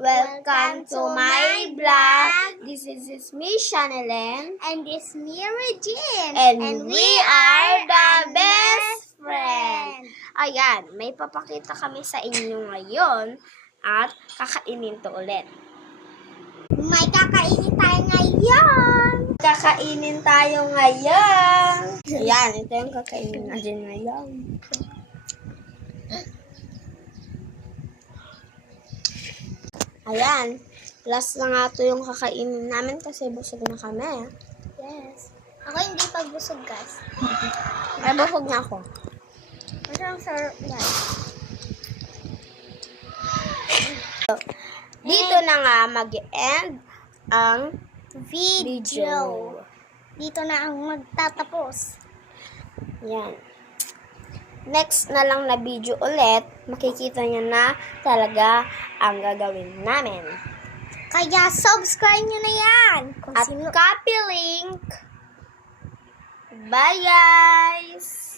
Welcome to my vlog. This is me, Shanellen. And this me, Regine. And we are the best friend. Ayan, may papakita kami sa inyo ngayon at kakainin to ulit. May kakainin tayo ngayon. Kakainin tayo ngayon. Ayan, ito yung kakainin natin ngayon. Ayan, last na nga ito yung kakainin namin kasi busog na kami. Yes. Ako hindi pa busog, guys. Ay, busog na ako. Masarap sarap, guys. Dito na nga mag-end ang Video. Dito na ang magtatapos. Yan. Next na lang na video ulit, makikita nyo na talaga ang gagawin namin. Kaya subscribe nyo na yan. Kung At sino... copy link. Bye guys!